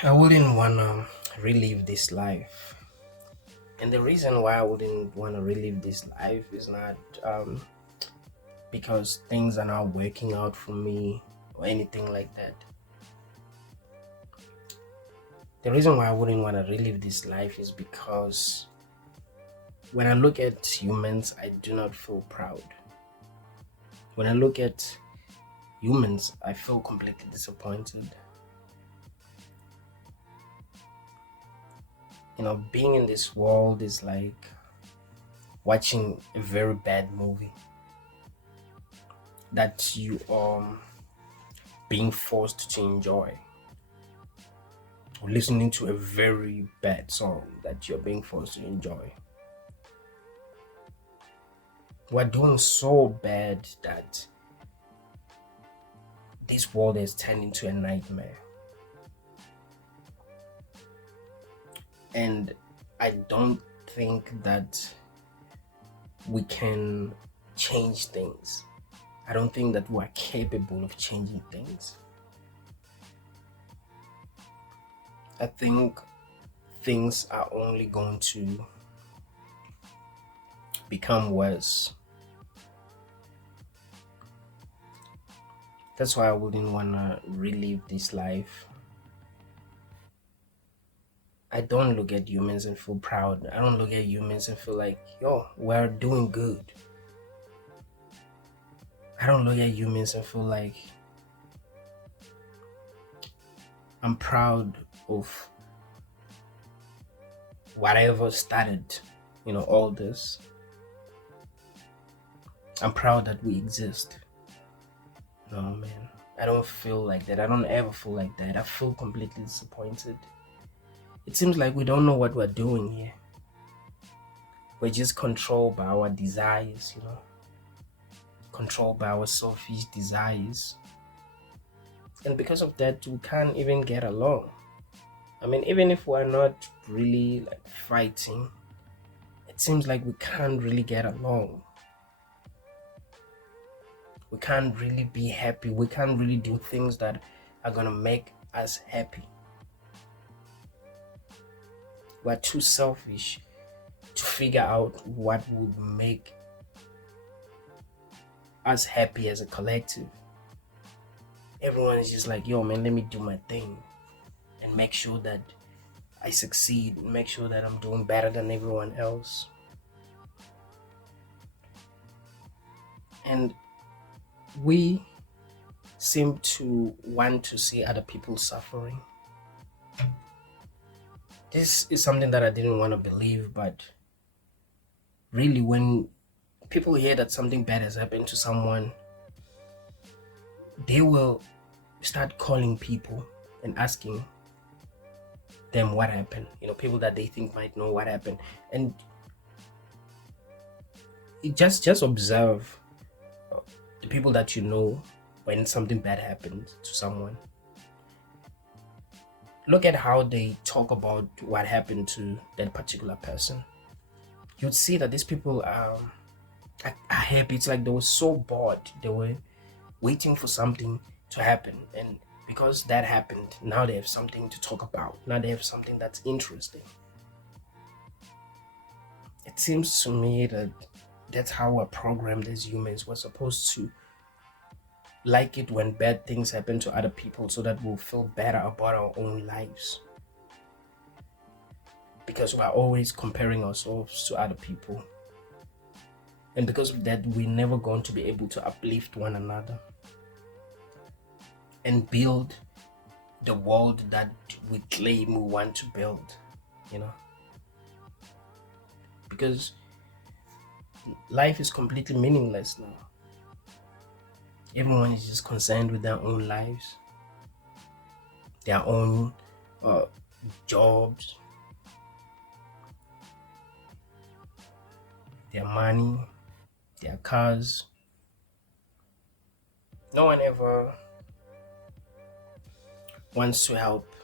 I wouldn't wanna relive this life. And the reason why I wouldn't wanna relive this life is not because things are not working out for me or anything like that. The reason why I wouldn't wanna relive this life is because when I look at humans, I do not feel proud. When I look at humans, I feel completely disappointed. Being in this world is like watching a very bad movie that you are being forced to enjoy, or listening to a very bad song that you're being forced to enjoy. We're doing so bad that this world has turned into a nightmare. And I don't think that we can change things. I don't think that we're capable of changing things. I think things are only going to become worse. That's why I wouldn't want to relive this life. I don't look at humans and feel proud. I don't look at humans and feel like, yo, we're doing good. I don't look at humans and feel like I'm proud of whatever started, all this. I'm proud that we exist. No, man. I don't feel like that. I don't ever feel like that. I feel completely disappointed. It seems like we don't know what we're doing here. We're just controlled by our desires, controlled by our selfish desires. And because of that, we can't even get along. I mean, even if we're not really like fighting, it seems like we can't really get along. We can't really be happy. We can't really do things that are gonna make us happy. We're too selfish to figure out what would make us happy as a collective. Everyone is just like, yo, man, let me do my thing and make sure that I succeed, make sure that I'm doing better than everyone else. And we seem to want to see other people suffering. This is something that I didn't want to believe, but really, when people hear that something bad has happened to someone, they will start calling people and asking them what happened. People that they think might know what happened. And just observe the people that you know when something bad happens to someone. Look at how they talk about what happened to that particular person. You'd see that these people are happy. It's like they were so bored. They were waiting for something to happen. And because that happened, now they have something to talk about. Now they have something that's interesting. It seems to me that that's how we're programmed as humans. We're supposed to like it when bad things happen to other people so that we'll feel better about our own lives. Because we're always comparing ourselves to other people. And because of that, we're never going to be able to uplift one another and build the world that we claim we want to build, Because life is completely meaningless now. Everyone is just concerned with their own lives, their own jobs, their money, their cars. No one ever wants to help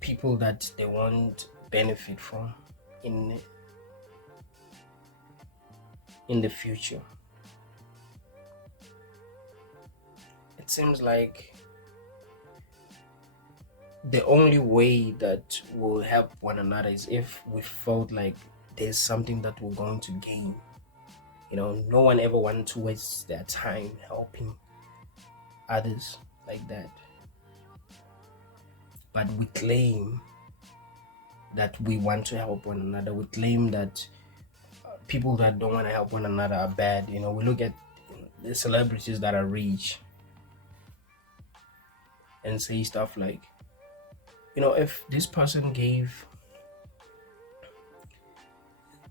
people that they want benefit from in the future. It seems like the only way that we'll help one another is if we felt like there's something that we're going to gain. No one ever wanted to waste their time helping others like that. But we claim that we want to help one another. We claim that people that don't want to help one another are bad. We look at the celebrities that are rich and say stuff like, if this person gave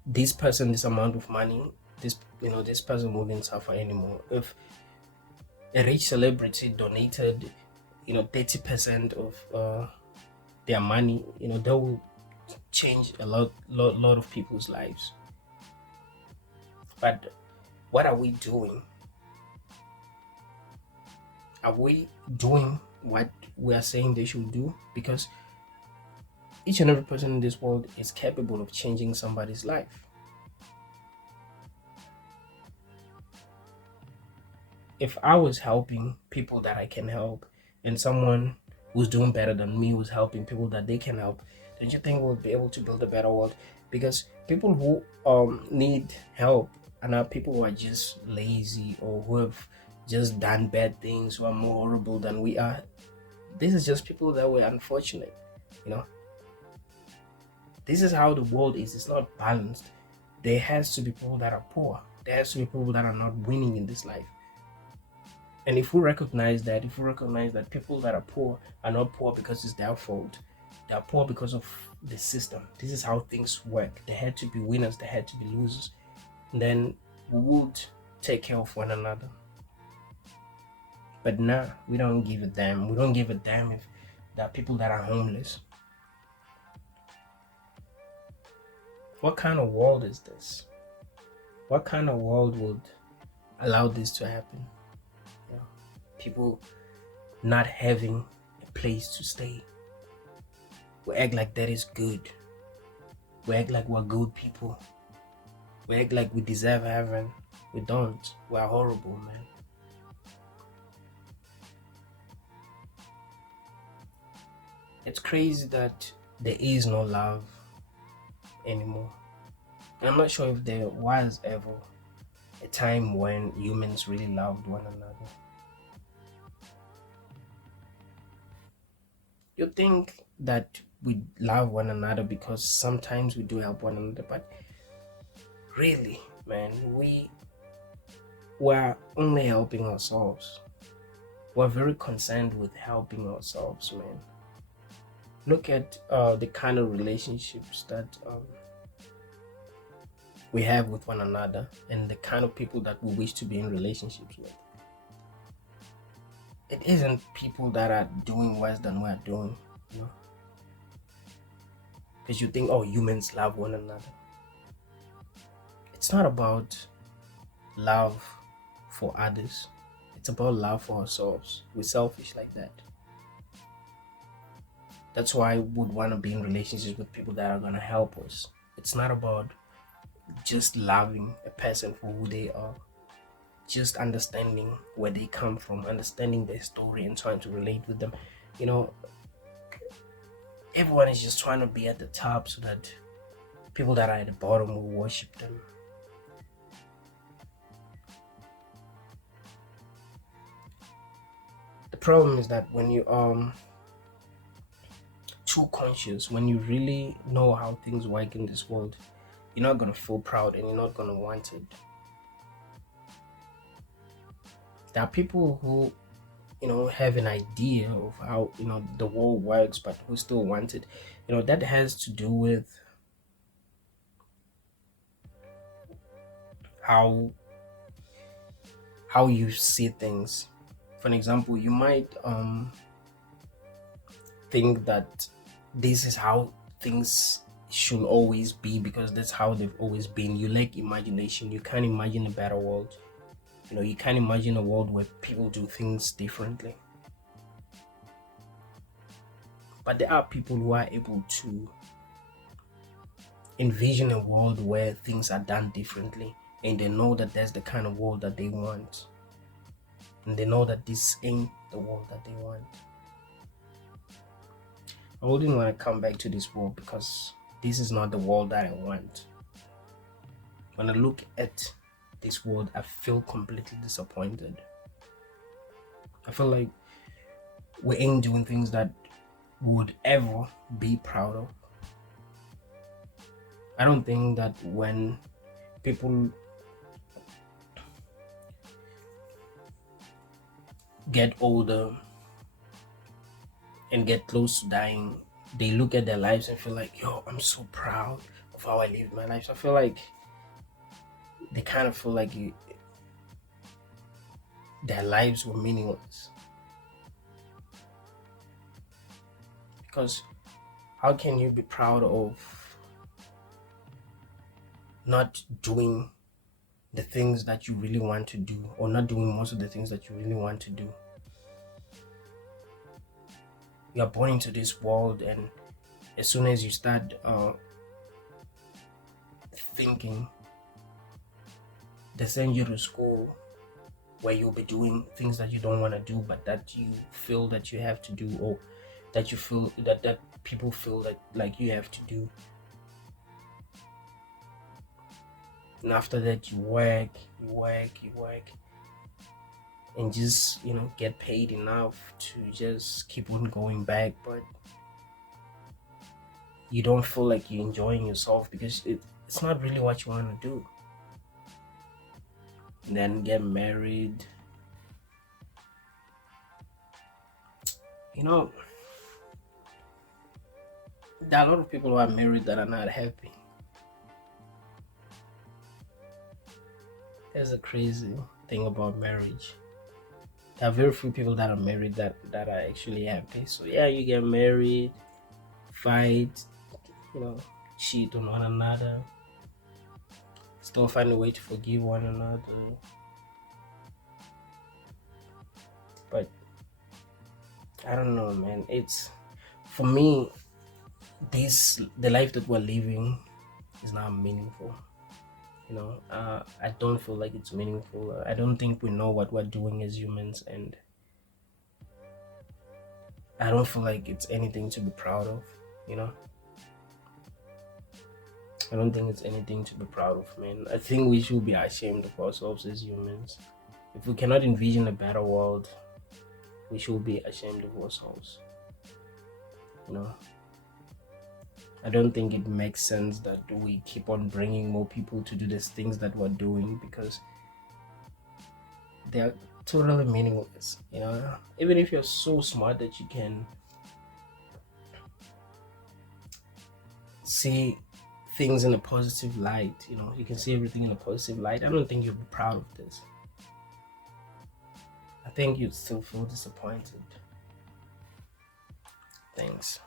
this person this amount of money, this person wouldn't suffer anymore. If a rich celebrity donated 30% of their money, they will change a lot of people's lives. But what are we doing? Are we doing what we are saying they should do? Because each and every person in this world is capable of changing somebody's life. If I was helping people that I can help, and someone who's doing better than me was helping people that they can help, don't you think we'll be able to build a better world? Because people who need help are not people who are just lazy or who have just done bad things, who are more horrible than we are. This is just people that were unfortunate. This is how the world is. It's not balanced. There has to be people that are poor. There has to be people that are not winning in this life. And if we recognize that people that are poor are not poor because it's their fault, they are poor because of the system. This is how things work. There had to be winners, there had to be losers. And then we would take care of one another. But nah, we don't give a damn. We don't give a damn if there are people that are homeless. What kind of world is this? What kind of world would allow this to happen? People not having a place to stay. We act like that is good. We act like we're good people. We act like we deserve heaven. We don't. We're horrible, man. It's crazy that there is no love anymore. And I'm not sure if there was ever a time when humans really loved one another. You think that we love one another because sometimes we do help one another, but really, man, we're only helping ourselves. We're very concerned with helping ourselves, man. Look at the kind of relationships that we have with one another and the kind of people that we wish to be in relationships with. It isn't people that are doing worse than we're doing, because you think, humans love one another. It's not about love for others. It's about love for ourselves. We're selfish like that. That's why we would want to be in relationships with people that are going to help us. It's not about just loving a person for who they are. Just understanding where they come from, understanding their story and trying to relate with them. Everyone is just trying to be at the top so that people that are at the bottom will worship them. The problem is that when you too conscious, when you really know how things work in this world, you're not gonna feel proud and you're not gonna want it. There are people who have an idea of how the world works, but who still want it. That has to do with how you see things. For an example, you might think that this is how things should always be because that's how they've always been. You lack imagination. You can't imagine a better world. You can't imagine a world where people do things differently. But there are people who are able to envision a world where things are done differently, and they know that that's the kind of world that they want. And they know that this ain't the world that they want. I wouldn't want to come back to this world because this is not the world that I want. When I look at this world, I feel completely disappointed. I feel like we ain't doing things that we would ever be proud of. I don't think that when people get older and get close to dying, they look at their lives and feel like, yo, I'm so proud of how I lived my life. So I feel like they kind of feel like their lives were meaningless. Because how can you be proud of not doing the things that you really want to do, or not doing most of the things that you really want to do? You are born into this world, and as soon as you start thinking, they send you to school where you'll be doing things that you don't want to do, but that you feel that you have to do, or that you feel that people feel that like you have to do. And after that, you work, and just get paid enough to just keep on going back, but you don't feel like you're enjoying yourself because it's not really what you want to do. And then get married. There are a lot of people who are married that are not happy. That's a crazy thing about marriage. There are very few people that are married that are actually happy. So yeah, you get married, fight, cheat on one another, still find a way to forgive one another. But I don't know, man. It's, for me, the life that we're living is not meaningful. I don't feel like it's meaningful. I don't think we know what we're doing as humans, and I don't feel like it's anything to be proud of. I don't think it's anything to be proud of, man. I think we should be ashamed of ourselves as humans. If we cannot envision a better world, we should be ashamed of ourselves. I don't think it makes sense that we keep on bringing more people to do these things that we're doing, because they're totally meaningless. Even if you're so smart that you can see things in a positive light, you can see everything in a positive light, I don't think you'll be proud of this. I think you'd still feel disappointed. Thanks.